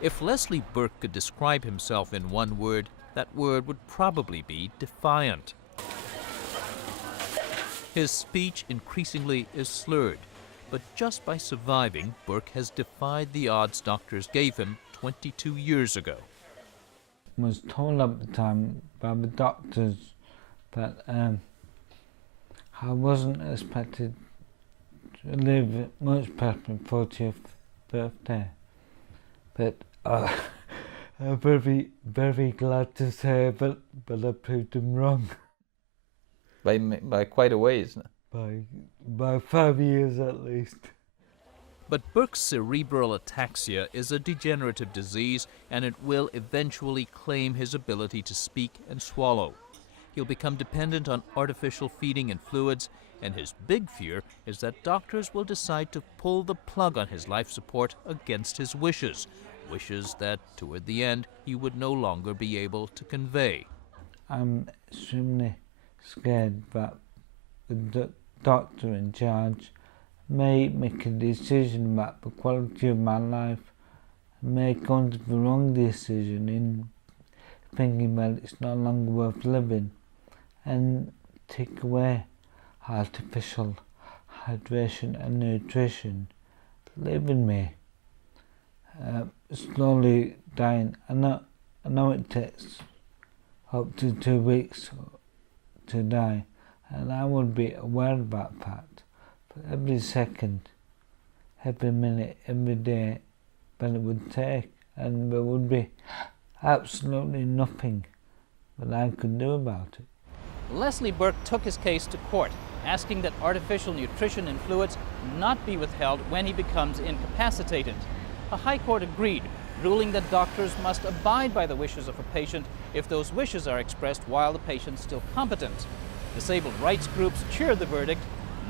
If Leslie Burke could describe himself in one word, that word would probably be defiant. His speech increasingly is slurred, but just by surviving, Burke has defied the odds doctors gave him 22 years ago. I was told at the time by the doctors that I wasn't expected to live much past my 40th birthday, but I'm very, very glad to say that I proved them wrong. By quite a ways. By 5 years at least. But Burke's cerebral ataxia is a degenerative disease, and it will eventually claim his ability to speak and swallow. He'll become dependent on artificial feeding and fluids, and his big fear is that doctors will decide to pull the plug on his life support against his wishes, wishes that, toward the end, he would no longer be able to convey. I'm extremely scared that the doctor in charge may make a decision about the quality of my life, may come to the wrong decision in thinking that it's no longer worth living, and take away artificial hydration and nutrition, leaving me slowly dying. I know it takes up to 2 weeks to die, and I would be aware of that fact. But every second, every minute, every day that it would take, and there would be absolutely nothing that I could do about it. Leslie Burke took his case to court, asking that artificial nutrition and fluids not be withheld when he becomes incapacitated. A high court agreed, ruling that doctors must abide by the wishes of a patient if those wishes are expressed while the patient's still competent. Disabled rights groups cheered the verdict.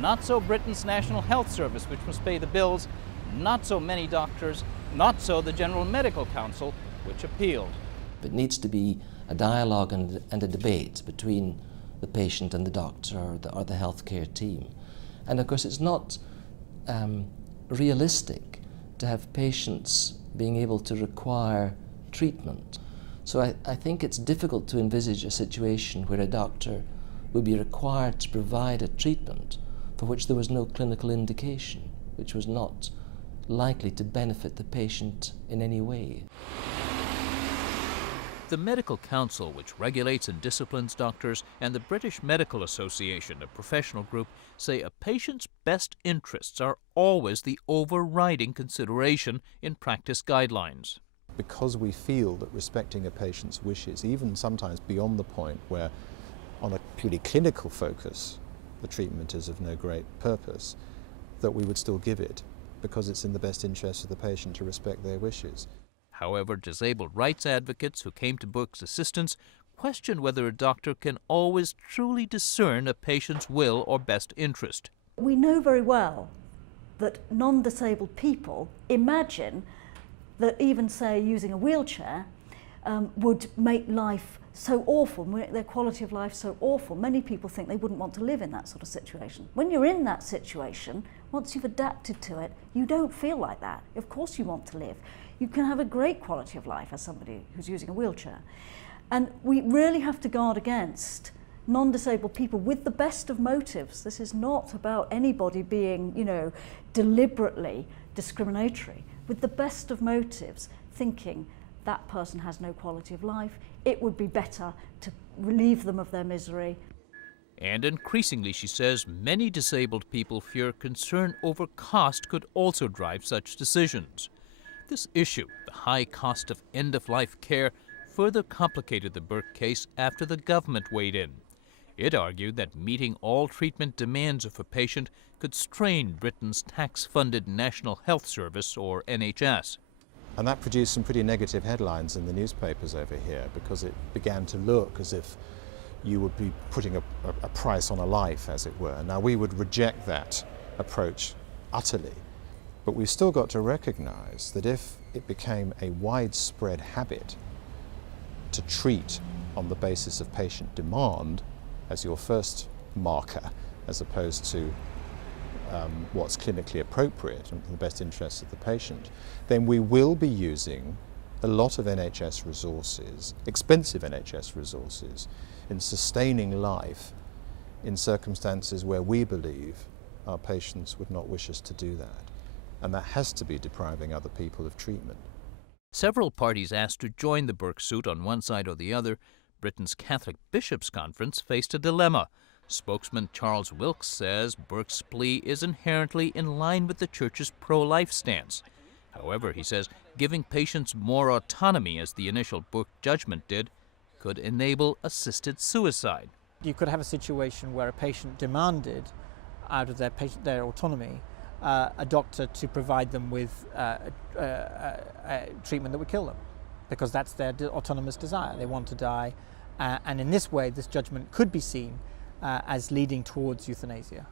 Not so Britain's National Health Service, which must pay the bills, not so many doctors, not so the General Medical Council, which appealed. It needs to be a dialogue and a debate between the patient and the doctor or the healthcare team. And of course it's not realistic to have patients being able to require treatment. So I think it's difficult to envisage a situation where a doctor would be required to provide a treatment for which there was no clinical indication, which was not likely to benefit the patient in any way. The Medical Council, which regulates and disciplines doctors, and the British Medical Association, a professional group, say a patient's best interests are always the overriding consideration in practice guidelines. Because we feel that respecting a patient's wishes, even sometimes beyond the point where on a purely clinical focus the treatment is of no great purpose, that we would still give it because it's in the best interest of the patient to respect their wishes. However, disabled rights advocates who came to Burke's assistance question whether a doctor can always truly discern a patient's will or best interest. We know very well that non-disabled people imagine that even, say, using a wheelchair would make life so awful, make their quality of life so awful. Many people think they wouldn't want to live in that sort of situation. When you're in that situation, once you've adapted to it, you don't feel like that. Of course you want to live. You can have a great quality of life as somebody who's using a wheelchair. And we really have to guard against non-disabled people with the best of motives. This is not about anybody being, deliberately discriminatory. With the best of motives, thinking that person has no quality of life, it would be better to relieve them of their misery. And increasingly, she says, many disabled people fear concern over cost could also drive such decisions. This issue, the high cost of end-of-life care, further complicated the Burke case after the government weighed in. It argued that meeting all treatment demands of a patient could strain Britain's tax-funded National Health Service, or NHS. And that produced some pretty negative headlines in the newspapers over here, because it began to look as if you would be putting a price on a life, as it were. Now, we would reject that approach utterly, but we've still got to recognize that if it became a widespread habit to treat on the basis of patient demand as your first marker, as opposed to what's clinically appropriate and in the best interests of the patient, then we will be using a lot of NHS resources, expensive NHS resources, in sustaining life in circumstances where we believe our patients would not wish us to do that. And that has to be depriving other people of treatment. Several parties asked to join the Burke suit on one side or the other. Britain's Catholic Bishops' Conference faced a dilemma. Spokesman Charles Wilkes says Burke's plea is inherently in line with the Church's pro-life stance. However, he says giving patients more autonomy, as the initial Burke judgment did, could enable assisted suicide. You could have a situation where a patient demanded, out of their autonomy, a doctor to provide them with treatment that would kill them, because that's their autonomous desire. They want to die, and in this way, this judgment could be seen as leading towards euthanasia.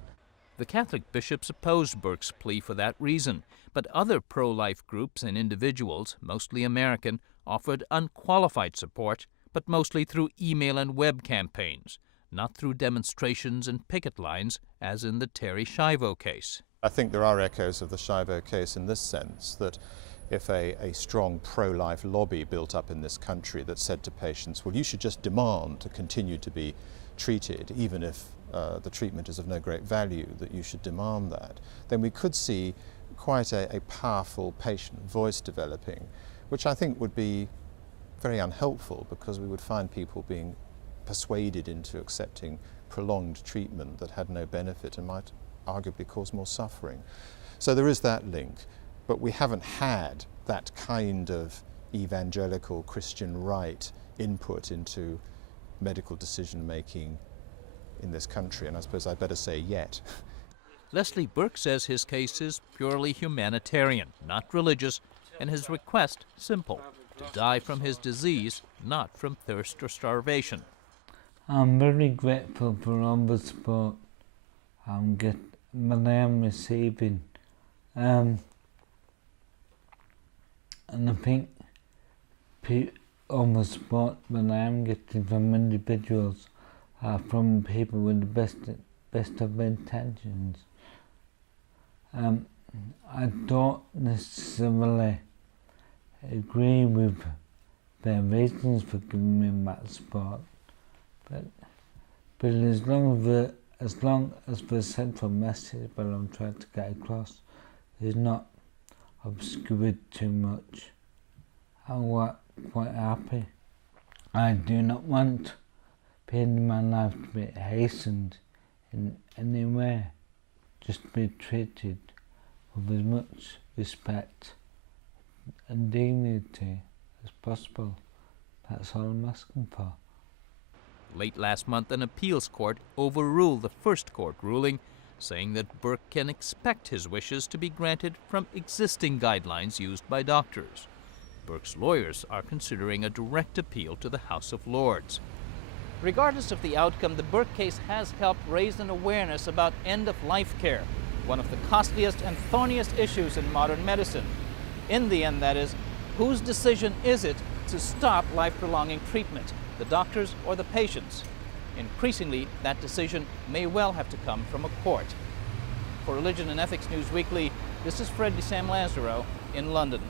The Catholic bishops opposed Burke's plea for that reason, but other pro-life groups and individuals, mostly American, offered unqualified support, but mostly through email and web campaigns, not through demonstrations and picket lines, as in the Terry Schiavo case. I think there are echoes of the Schiavo case in this sense, that if a strong pro-life lobby built up in this country that said to patients, well, you should just demand to continue to be treated, even if the treatment is of no great value, that you should demand that, then we could see quite a powerful patient voice developing, which I think would be very unhelpful, because we would find people being persuaded into accepting prolonged treatment that had no benefit and might arguably cause more suffering. So there is that link, but we haven't had that kind of evangelical Christian right input into medical decision making in this country, and I suppose I'd better say yet. Leslie Burke says his case is purely humanitarian, not religious, and his request simple: to die from his disease, not from thirst or starvation. I'm very grateful for all the support I am receiving, and I think all the support that I am getting from individuals are from people with the best of intentions. I don't necessarily agree with their reasons for giving me that support, but as long as the central message that I'm trying to get across is not obscured too much, I'm quite happy. I do not want the end of my life to be hastened in any way, just to be treated with as much respect and dignity as possible. That's all I'm asking for. Late last month, an appeals court overruled the first court ruling, saying that Burke can expect his wishes to be granted from existing guidelines used by doctors. Burke's lawyers are considering a direct appeal to the House of Lords. Regardless of the outcome, the Burke case has helped raise an awareness about end-of-life care, one of the costliest and thorniest issues in modern medicine. In the end, that is, whose decision is it to stop life-prolonging treatment, the doctors or the patients? Increasingly, that decision may well have to come from a court. For Religion and Ethics Newsweekly, this is Fred de Sam Lazaro in London.